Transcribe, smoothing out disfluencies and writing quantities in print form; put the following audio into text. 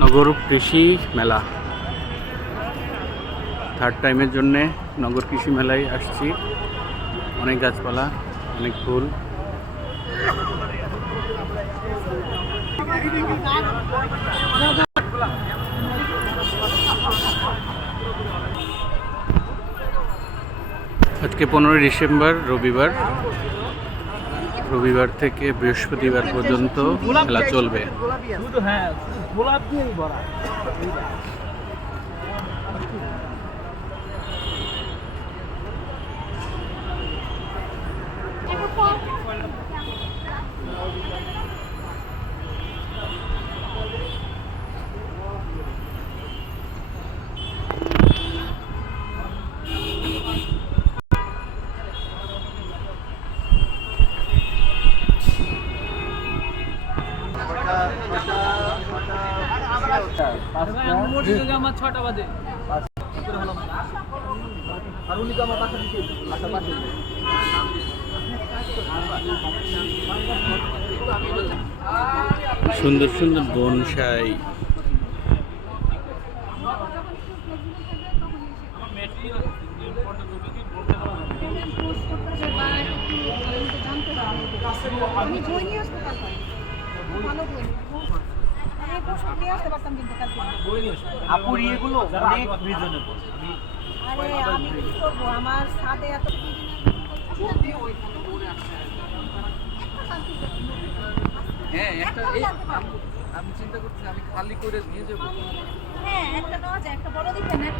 নগর কৃষি মেলা থার্ড টাইমের জন্যে নগর কৃষি মেলায় আসছি। অনেক গাছপালা, অনেক ফুল। আজকে 15 ডিসেম্বর রবিবার থেকে বৃহস্পতিবার পর্যন্ত মেলা চলবে। আমার 6টা বাজে সুন্দর সুন্দর বনসাই। আপুর এগুলো অনেক রিজনেবল। আরে আমি কি করব, আমার সাথে এত হ্যাঁ একটা আমি চিন্তা করছি আমি খালি করে নিয়ে যাবো। হ্যাঁ একটা নেওয়া যায়, একটা বড় দিবেন না।